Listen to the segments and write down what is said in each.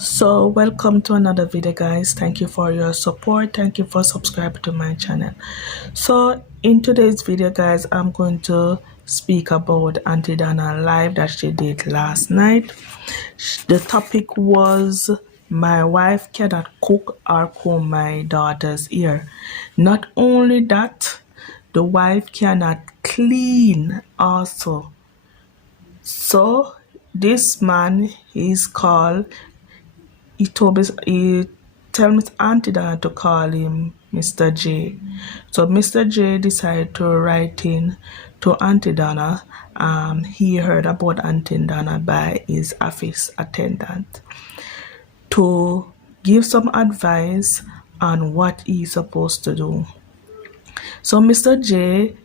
So welcome to another video, guys. Thank you for your support. Thank you for subscribing to my channel. So in today's video, guys, I'm going to speak about Auntie Donna live that she did last night. The topic was my wife cannot cook or comb my daughter's ear. Not only that, the wife cannot clean also. So this man is called, he tell Miss Auntie Donna to call him Mr. J. So Mr. J decided to write in to Auntie Donna. He heard about Auntie Donna by his office attendant to give some advice on what he's supposed to do. So Mr. J,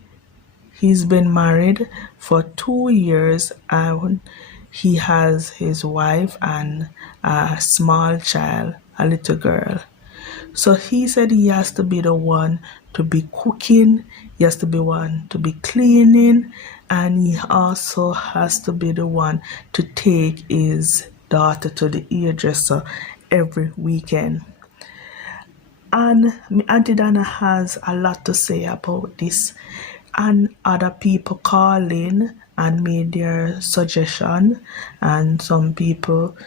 he's been married for 2 years and he has his wife and a small child, a little girl. So he said he has to be the one to be cooking, he has to be one to be cleaning, and he also has to be the one to take his daughter to the hairdresser every weekend. And Auntie Donna has a lot to say about this, and other people call in and made their suggestion, and some people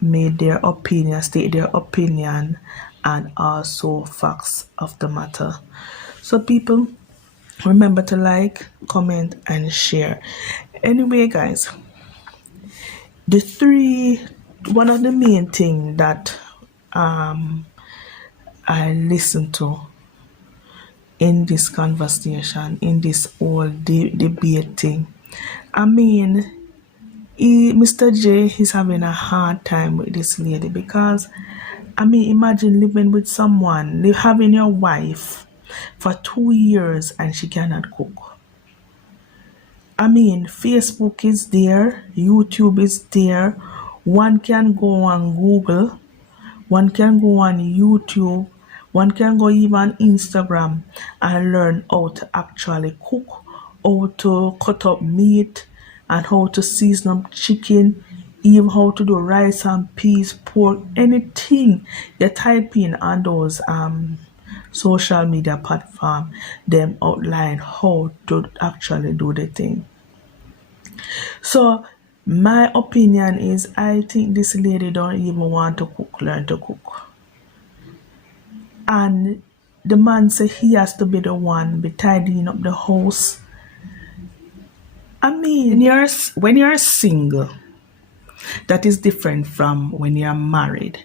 made their opinion, state their opinion, and also facts of the matter. So people, remember to like, comment, and share. Anyway, guys, one of the main thing that I listened to in this conversation, in this whole debate thing, I mean, Mr. J is having a hard time with this lady because, I mean, imagine living with someone, having your wife for 2 years and she cannot cook. I mean, Facebook is there, YouTube is there, one can go on Google, one can go on YouTube, one can go even on Instagram and learn how to actually cook, how to cut up meat, and how to season up chicken, even how to do rice and peas, pork, anything you type in on those social media platform, them outline how to actually do the thing. So my opinion is, I think this lady don't even want to learn to cook. And the man say he has to be the one be tidying up the house. I mean, when you're single, that is different from when you're married.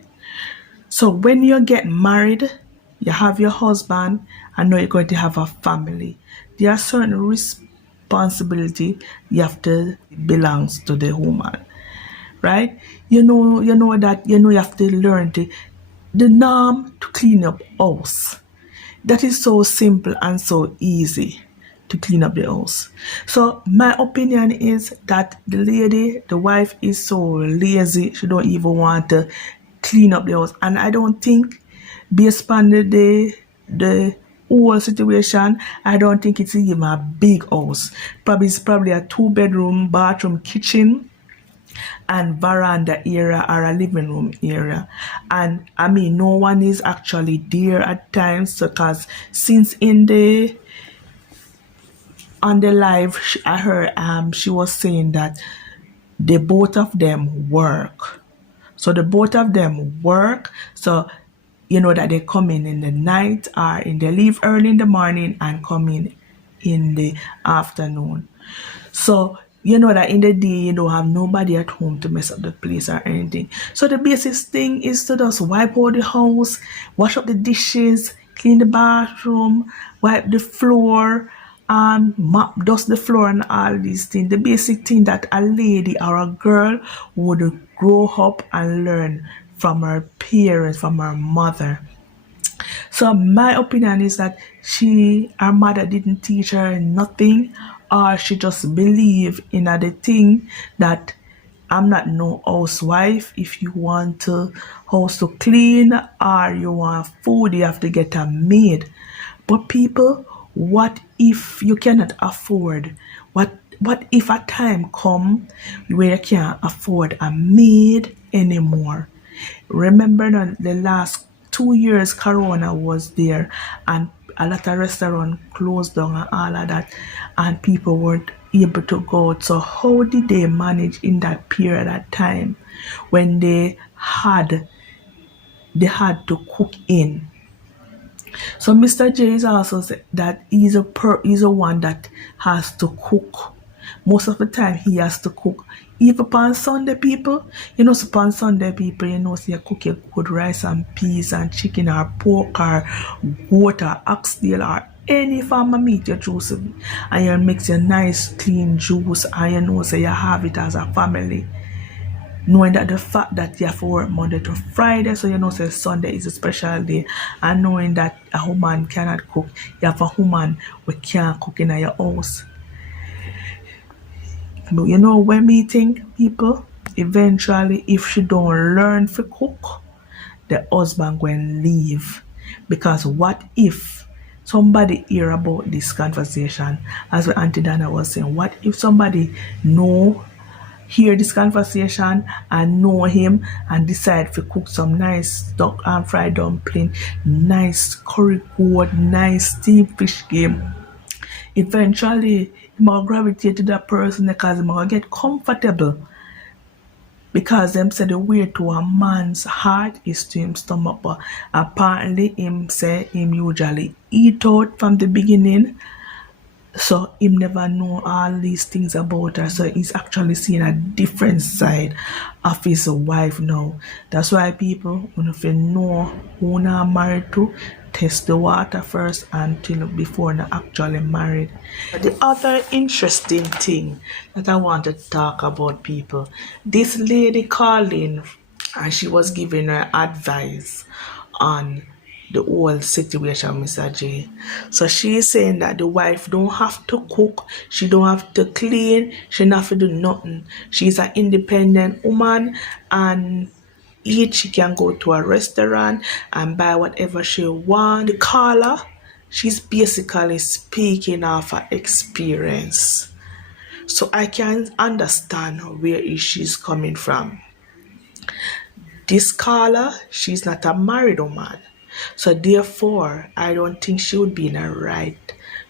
So when you get married, you have your husband, and now you're going to have a family. There are certain responsibility you have to belongs to the woman, right? You know that you have to learn the norm to clean up house. That is so simple and so easy to clean up the house. So my opinion is that the wife is so lazy, she don't even want to clean up the house. And I don't think, based on the whole situation, I don't think it's even a big house. It's probably a 2-bedroom, bathroom, kitchen, and veranda area or a living room area. And I mean, no one is actually there at times, because since on the live I heard she was saying that the both of them work. So the both of them work, so you know that they come in the night, or they leave early in the morning and come in the afternoon. So you know that in the day you don't have nobody at home to mess up the place or anything. So the basic thing is to just wipe out the house, wash up the dishes, clean the bathroom, wipe the floor, mop, dust the floor, and all these things. The basic thing that a lady or a girl would grow up and learn from her parents, from her mother. So my opinion is that her mother didn't teach her nothing, or she just believe in the thing that I'm not no housewife. If you want to house to clean or you want food, you have to get a maid. But people, what if you cannot afford? What What if a time come where you can't afford a maid anymore? Remember now, the last 2 years Corona was there and a lot of restaurants closed down and all of that, and people weren't able to go out. So how did they manage in that period of time when they had to cook in? So Mr. J is also that he's a one that has to cook. Most of the time he has to cook. Even upon Sunday people, so upon Sunday people, so you cook your good rice and peas and chicken or pork or goat or oxtail or any form of meat you choose, and you mix your nice clean juice, and so you have it as a family, knowing that the fact that you have to work Monday to Friday, so say Sunday is a special day, and knowing that a woman cannot cook, you have a woman who can't cook in your house. But when we think people, eventually if she don't learn to cook, the husband going leave. Because what if somebody hear about this conversation, as what Auntie Donna was saying, what if somebody hear this conversation and know him and decide to cook some nice duck and fried dumpling, nice curry goat, nice steamed fish game? Eventually, he might gravitate to that person because he might get comfortable. Because them say the way to a man's heart is to him stomach, but apparently him say him usually eat out from the beginning. So him never know all these things about her. So he's actually seeing a different side of his wife now. That's why people, if you know who not married to, test the water first until before not actually married. The other interesting thing that I want to talk about, people, this lady called in and she was giving her advice on the whole situation, Mr. J. So she's saying that the wife don't have to cook, she don't have to clean, she don't have to do nothing. She's an independent woman and she can go to a restaurant and buy whatever she wants. The caller, she's basically speaking of her experience. So I can understand where she's coming from. This caller, she's not a married woman. So therefore, I don't think she would be in a right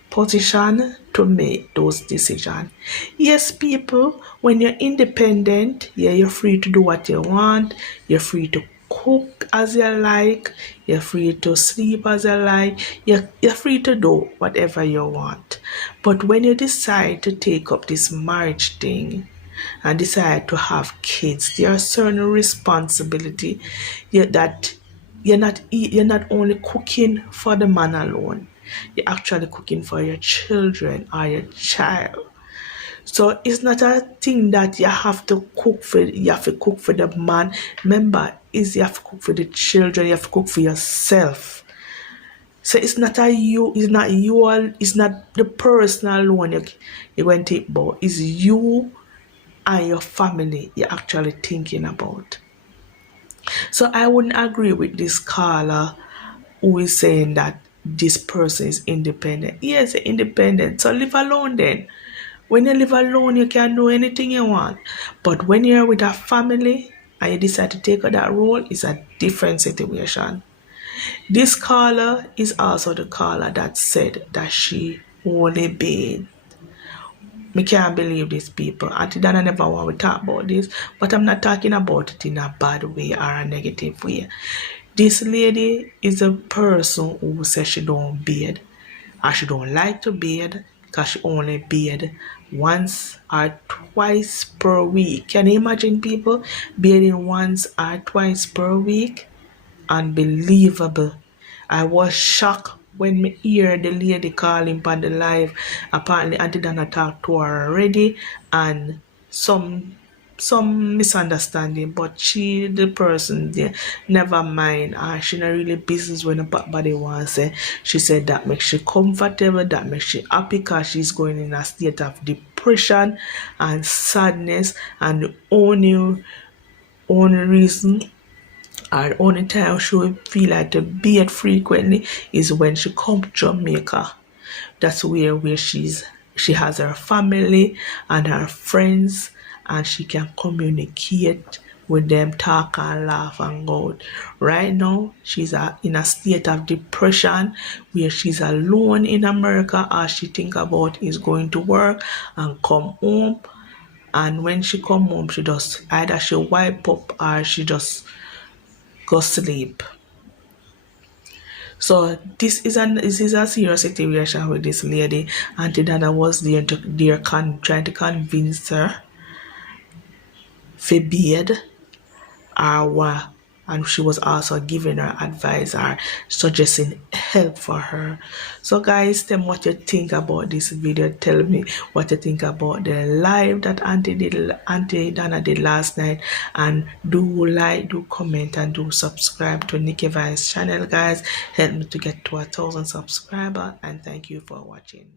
position to make those decisions. Yes, people, when you're independent, you're free to do what you want. You're free to cook as you like. You're free to sleep as you like. You're free to do whatever you want. But when you decide to take up this marriage thing, and decide to have kids, there are certain responsibility that you're not only cooking for the man alone, you're actually cooking for your children or your child. So it's not a thing that you have to cook for the man. Remember, you have to cook for the children, you have to cook for yourself. So it's not it's not the person alone you're going to take about. It's you and your family you're actually thinking about. So I wouldn't agree with this caller who is saying that this person is independent. Yes, independent. So live alone then. When you live alone, you can do anything you want. But when you're with a family and you decide to take that role, it's a different situation. This caller is also the caller that said that she only bathed. Me can't believe these people. Auntie Donna never want to talk about this, but I'm not talking about it in a bad way or a negative way. This lady is a person who says she don't bathe, or she don't like to bathe because she only bathe once or twice per week. Can you imagine people bathing once or twice per week? Unbelievable. I was shocked when me hear the lady calling on the live. Apparently Auntie Donna talked to her already and some misunderstanding, but the person there, never mind. She not really business when body wants say. She said that makes she comfortable, that makes she happy because she's going in a state of depression and sadness, and the only reason or only time she will feel like to bathe frequently is when she come to Jamaica. That's where she's she has her family and her friends, and she can communicate with them, talk and laugh and go out. Right now, she's in a state of depression where she's alone in America. All she think about is going to work and come home. And when she come home, she just either she wipe up or she just go sleep. So this is a serious situation with this lady. Auntie Donna was there trying to convince her for bed or what, and she was also giving her advice or suggesting help for her. So guys, tell me what you think about this video. Tell me what you think about the live that Auntie Donna did last night, and do like, do comment, and do subscribe to Nikki Vice channel, guys. Help me to get to 1,000 subscribers, and thank you for watching.